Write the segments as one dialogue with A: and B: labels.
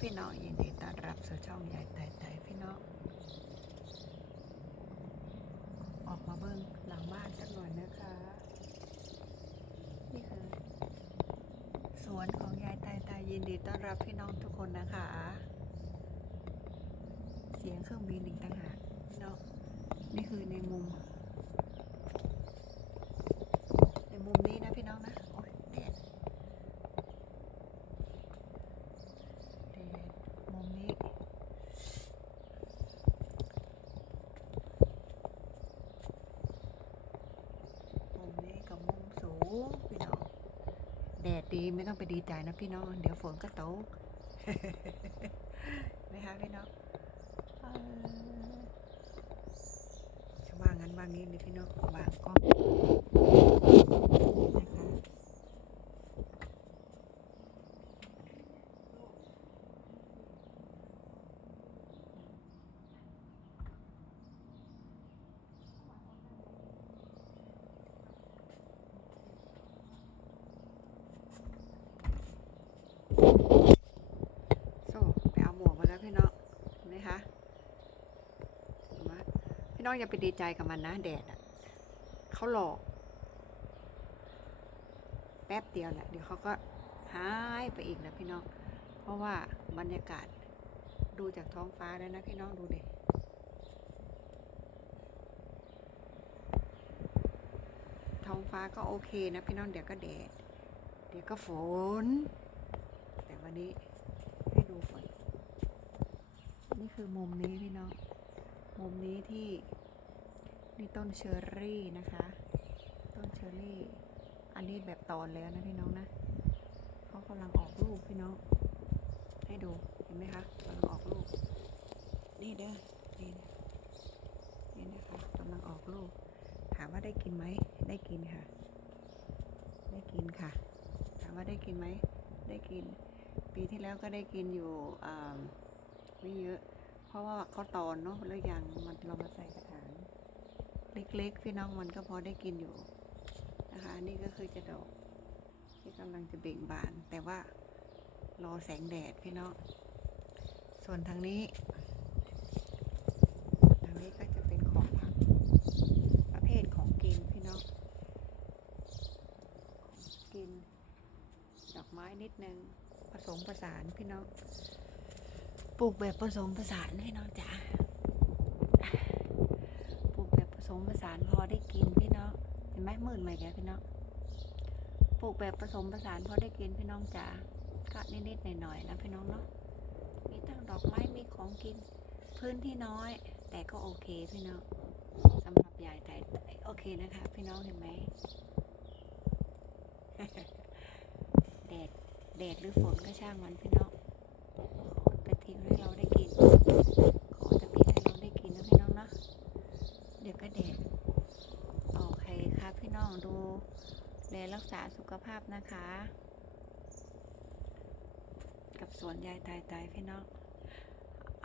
A: พี่น้องยินดีต้อนรับสู่ช่องยายไต่ไต่พี่น้องออกมาเบิ้งหลังบ้านสักหน่อยนะคะ นี่คือ สวนของยายไต่ไต่ยินดีต้อนรับพี่น้องทุกคนนะคะ เสียงเครื่องบินอีกต่างหากพี่น้องนี่คือในมุมในมุมนี้นะพี่น้องนะโอ้ยแดด เดดมุมนี้มุมนี้กับมุมสูง พี่น้องแดดดีไม่ต้องไปดีใจนะพี่น้อง เดี๋ยวฝนก็ตกนะคะพี่น้องเอ่อจะว่างั้นว่างี้นี่พี่น้องวางกล้องนะคะ โซ่ไปเอาหมวกมาแล้วพี่น้องเห็นไหมคะพี่น้องอย่าไปดีใจกับมันนะแดดอะเขาหลอก แป๊บเดียวแหละเดี๋ยวเขาก็หายไปอีกนะพี่น้อง เพราะว่าบรรยากาศดูจากท้องฟ้าแล้วนะพี่น้องดูดิท้องฟ้าก็โอเคนะพี่น้องเดี๋ยวก็แดด เดี๋ยวก็ฝนันนี้ให้ดูฝนนี่คือมุมนี้พี่น้อง มุมนี้ที่นี่ต้นเชอร์รี่นะคะ ต้นเชอร์รี่ อันนี้แบบตอนแล้วนะพี่น้องนะเขากำลังออกลูกพี่น้อง ให้ดูเห็นไหมคะกำลังออกลูก นี่เด้อ นี่นะนี่นะคะกำลังออกลูก ถามว่าได้กินไหม ได้กินค่ะ ได้กินค่ะ ถามว่าได้กินไหม ได้กิน ปีที่แล้วก็ได้กินอยู่อ่าไม่เยอะ เพราะว่าเขาตอนเนาะแล้วยังมันเรามาใส่กระถางเล็กๆ พี่น้องมันก็พอได้กินอยู่นะคะนี่ก็คือจะดอกที่กำลังจะเบ่งบาน แต่ว่ารอแสงแดดพี่น้องส่วนทางนี้ทางนี้ก็จะเป็นของผักประเภทของกินพี่น้องของกิน อกไม้นิดนึงผสมผสานพี่น้อง ปลูกแบบผสมผสานพี่น้องจ๋าปลูกแบบผสมผสานพอได้กินพี่น้องเห็นไหมหมื่นใหม่แกพี่น้องปลูกแบบผสมผสานพอได้กินพี่น้องจ๋าก็นิดๆหน่อยๆนะพี่น้องเนาะมีตั้งดอกไม้มีของกินพื้นที่น้อย แต่ก็โอเคพี่น้องสำหรับยายไทยโอเคนะคะ พี่น้องเห็นไหม แดด แดดหรือฝนก็ช่างมันพี่น้องขอแต่ทิ้งให้เราได้กิน ขอแต่เพีให้เราได้กินนะพี่น้องนะเดี๋ยวก็แดดโอเคครับพี่น้องดูแลรักษาสุขภาพนะคะ กับสวนยายตายตายพี่น้อง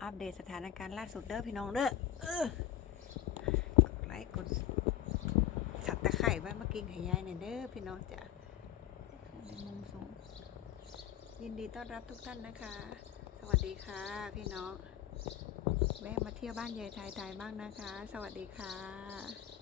A: อัปเดตสถานการณ์ล่าสุดเด้อพี่น้องเด้อกดไลค์กดสับตะไคร่ไว้มากินให้ยายหน่ยเด้อพี่น้องจ้ะในมุมสูง ยินดีต้อนรับทุกท่านนะคะ สวัสดีค่ะ พี่น้อง แวะมาเที่ยวบ้านยายไทยไทยบ้างนะคะ สวัสดีค่ะ